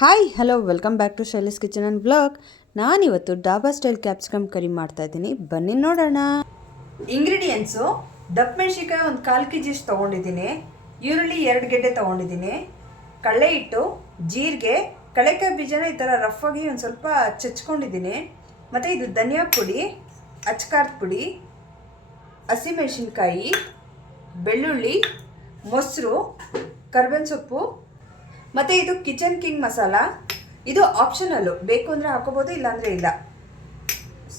Hi hello welcome back to Shaili's kitchen and blog. ನಾನಿವತ್ತು dhaba style capsicum curry ಮಾಡ್ತಾಯಿದ್ದೀನಿ, ಬನ್ನಿ ನೋಡೋಣ. ಇಂಗ್ರೀಡಿಯೆಂಟ್ಸು: ದಪ್ಪ ಮೆಣಸಿನ್ಕಾಯಿ ಒಂದು 1/4 kg ತೊಗೊಂಡಿದ್ದೀನಿ, ಈರುಳ್ಳಿ 2 ಗೆಡ್ಡೆ ತೊಗೊಂಡಿದ್ದೀನಿ, ಕಡಲೆ ಹಿಟ್ಟು, ಜೀರಿಗೆ, ಕಡಲೆಕಾಯಿ ಬೀಜನ ಈ ಥರ ರಫಾಗಿ ಒಂದು ಸ್ವಲ್ಪ ಚಚ್ಕೊಂಡಿದ್ದೀನಿ, ಮತ್ತು ಇದು ಧನಿಯಾ ಪುಡಿ, ಅಚ್ಕಾರದ ಪುಡಿ, ಹಸಿಮೆಣಸಿನ್ಕಾಯಿ, ಬೆಳ್ಳುಳ್ಳಿ, ಮೊಸರು, ಕರ್ಬೇವಿನ ಸೊಪ್ಪು, ಮತ್ತು ಇದು ಕಿಚನ್ ಕಿಂಗ್ ಮಸಾಲ. ಇದು ಆಪ್ಷನಲ್ಲು, ಬೇಕು ಅಂದರೆ ಹಾಕೋಬೋದು, ಇಲ್ಲಾಂದರೆ ಇಲ್ಲ.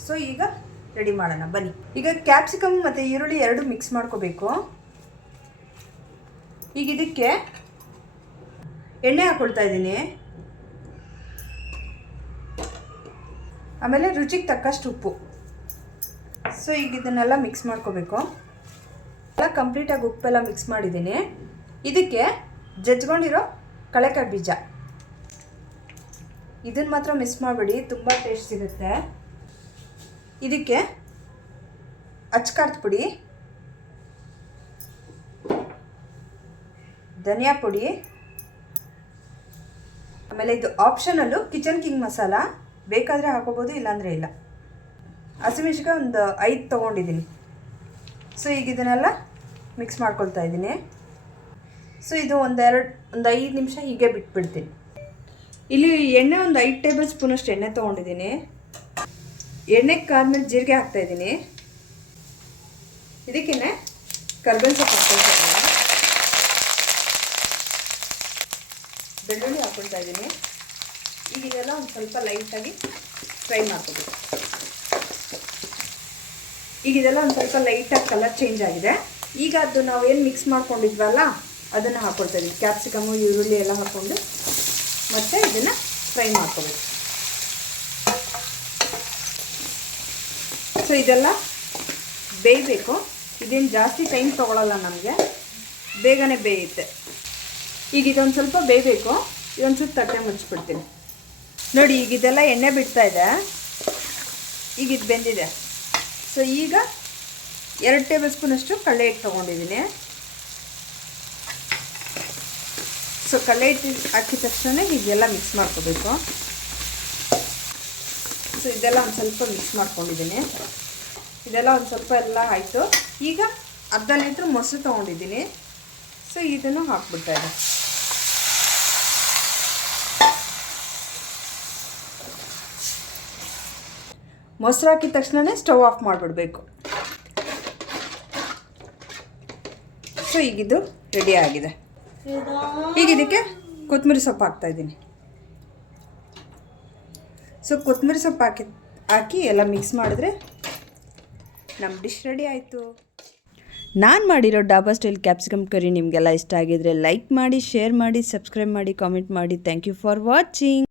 ಸೊ ಈಗ ರೆಡಿ ಮಾಡೋಣ ಬನ್ನಿ. ಈಗ ಕ್ಯಾಪ್ಸಿಕಮ್ ಮತ್ತು ಈರುಳ್ಳಿ ಎರಡು ಮಿಕ್ಸ್ ಮಾಡ್ಕೋಬೇಕು. ಈಗ ಇದಕ್ಕೆ ಎಣ್ಣೆ ಹಾಕ್ಕೊಳ್ತಾ ಇದ್ದೀನಿ, ಆಮೇಲೆ ರುಚಿಗೆ ತಕ್ಕಷ್ಟು ಉಪ್ಪು. ಸೊ ಈಗ ಇದನ್ನೆಲ್ಲ ಮಿಕ್ಸ್ ಮಾಡ್ಕೋಬೇಕು. ಎಲ್ಲ ಕಂಪ್ಲೀಟಾಗಿ ಉಪ್ಪೆಲ್ಲ ಮಿಕ್ಸ್ ಮಾಡಿದ್ದೀನಿ. ಇದಕ್ಕೆ ಜಜ್ಕೊಂಡಿರೋ ಕಡಲೆಕಾಯಿ ಬೀಜ, ಇದನ್ನು ಮಾತ್ರ ಮಿಸ್ ಮಾಡಬೇಡಿ, ತುಂಬ ಟೇಸ್ಟ್ ಸಿಗುತ್ತೆ. ಇದಕ್ಕೆ ಅಚ್ಕಾರದ ಪುಡಿ, ಧನಿಯಾ ಪುಡಿ, ಆಮೇಲೆ ಇದು ಆಪ್ಷನಲ್ಲು ಕಿಚನ್ ಕಿಂಗ್ ಮಸಾಲ, ಬೇಕಾದರೆ ಹಾಕೋಬೋದು, ಇಲ್ಲಾಂದರೆ ಇಲ್ಲ. ಹಸಿಮೆಣಸಿನ್ಕಾಯಿ ಒಂದು 5 ತೊಗೊಂಡಿದ್ದೀನಿ. ಸೊ ಈಗ ಇದನ್ನೆಲ್ಲ ಮಿಕ್ಸ್ ಮಾಡ್ಕೊಳ್ತಾ ಇದ್ದೀನಿ. ಸೊ ಇದು ಒಂದು 5 ನಿಮಿಷ ಹೀಗೆ ಬಿಟ್ಬಿಡ್ತೀನಿ. ಇಲ್ಲಿ ಎಣ್ಣೆ ಒಂದು 5 ಟೇಬಲ್ ಸ್ಪೂನಷ್ಟು ಎಣ್ಣೆ ತೊಗೊಂಡಿದ್ದೀನಿ. ಎಣ್ಣೆ ಕಾದ್ಮೇಲೆ ಜೀರಿಗೆ ಹಾಕ್ತಾಯಿದ್ದೀನಿ. ಇದಕ್ಕೇ ಕರ್ಬೇವಿನ ಸೊಪ್ಪು ಹಾಕ್ಕೊಳ್ತಾ ಇದ್ದೀನಿ, ಬೆಳ್ಳುಳ್ಳಿ ಹಾಕ್ಕೊಳ್ತಾ ಇದ್ದೀನಿ. ಈಗ ಇದೆಲ್ಲ ಒಂದು ಸ್ವಲ್ಪ ಲೈಟಾಗಿ ಫ್ರೈ ಮಾಡ್ಕೋಬೇಕು. ಈಗ ಇದೆಲ್ಲ ಒಂದು ಸ್ವಲ್ಪ ಲೈಟಾಗಿ ಕಲರ್ ಚೇಂಜ್ ಆಗಿದೆ. ಈಗ ಅದು ನಾವೇನು ಮಿಕ್ಸ್ ಮಾಡ್ಕೊಂಡಿದ್ವಲ್ಲ ಅದನ್ನು ಹಾಕ್ಕೊಳ್ತಾ ಇದ್ದೀವಿ. ಕ್ಯಾಪ್ಸಿಕಮು ಈರುಳ್ಳಿ ಎಲ್ಲ ಹಾಕ್ಕೊಂಡು ಮತ್ತು ಇದನ್ನು ಫ್ರೈ ಮಾಡ್ಕೋಬೇಕು. ಸೊ ಇದೆಲ್ಲ ಬೇಯಬೇಕು. ಇದೇನು ಜಾಸ್ತಿ ಟೈಮ್ ತೊಗೊಳ್ಳಲ್ಲ, ನಮಗೆ ಬೇಗನೆ ಬೇಯುತ್ತೆ. ಈಗ ಇದೊಂದು ಸ್ವಲ್ಪ ಬೇಯಬೇಕು. ಇದೊಂದು ಸ್ವಲ್ಪ ತಟ್ಟೆ ಮುಚ್ಚಿಬಿಡ್ತೀನಿ. ನೋಡಿ, ಈಗ ಇದೆಲ್ಲ ಎಣ್ಣೆ ಬಿಡ್ತಾ ಇದೆ. ಈಗ ಇದು ಬೆಂದಿದೆ. ಸೊ ಈಗ 2 ಟೇಬಲ್ ಸ್ಪೂನಷ್ಟು ಕಡಲೆ ಹಿಟ್ಟು ತೊಗೊಂಡಿದ್ದೀನಿ. ಸೊ ಕಡಲೆ ಹಿಟ್ಟು ಹಾಕಿದ ತಕ್ಷಣ ಹೀಗೆಲ್ಲ ಮಿಕ್ಸ್ ಮಾಡ್ಕೋಬೇಕು. ಸೊ ಇದೆಲ್ಲ ಒಂದು ಸ್ವಲ್ಪ ಮಿಕ್ಸ್ ಮಾಡ್ಕೊಂಡಿದ್ದೀನಿ. ಇದೆಲ್ಲ ಒಂದು ಸ್ವಲ್ಪ ಎಲ್ಲ ಆಯಿತು. ಈಗ ಅರ್ಧ ಲೀಟ್ರ್ ಮೊಸರು ತೊಗೊಂಡಿದ್ದೀನಿ. ಸೊ ಇದನ್ನು ಹಾಕ್ಬಿಡ್ತಾ ಇದೆ. ಮೊಸರು ಹಾಕಿದ ತಕ್ಷಣ ಸ್ಟವ್ ಆಫ್ ಮಾಡಿಬಿಡಬೇಕು. ಸೊ ಈಗಿದು ರೆಡಿ ಆಗಿದೆ. ಈಗ ಇದಕ್ಕೆ ಕೊತ್ತಂಬರಿ ಸೊಪ್ಪು ಹಾಕ್ತಾಯಿದ್ದೀನಿ. ಸೊ ಕೊತ್ತಂಬರಿ ಸೊಪ್ಪು ಹಾಕಿ ಎಲ್ಲ ಮಿಕ್ಸ್ ಮಾಡಿದ್ರೆ ನಮ್ಮ ಡಿಶ್ ರೆಡಿ ಆಯಿತು. ನಾನು ಮಾಡಿರೋ ಡಾಬಾ ಸ್ಟೈಲ್ ಕ್ಯಾಪ್ಸಿಕಮ್ ಕರಿ ನಿಮಗೆಲ್ಲ ಇಷ್ಟ ಆಗಿದ್ರೆ ಲೈಕ್ ಮಾಡಿ, ಶೇರ್ ಮಾಡಿ, ಸಬ್ಸ್ಕ್ರೈಬ್ ಮಾಡಿ, ಕಾಮೆಂಟ್ ಮಾಡಿ. Thank you for watching.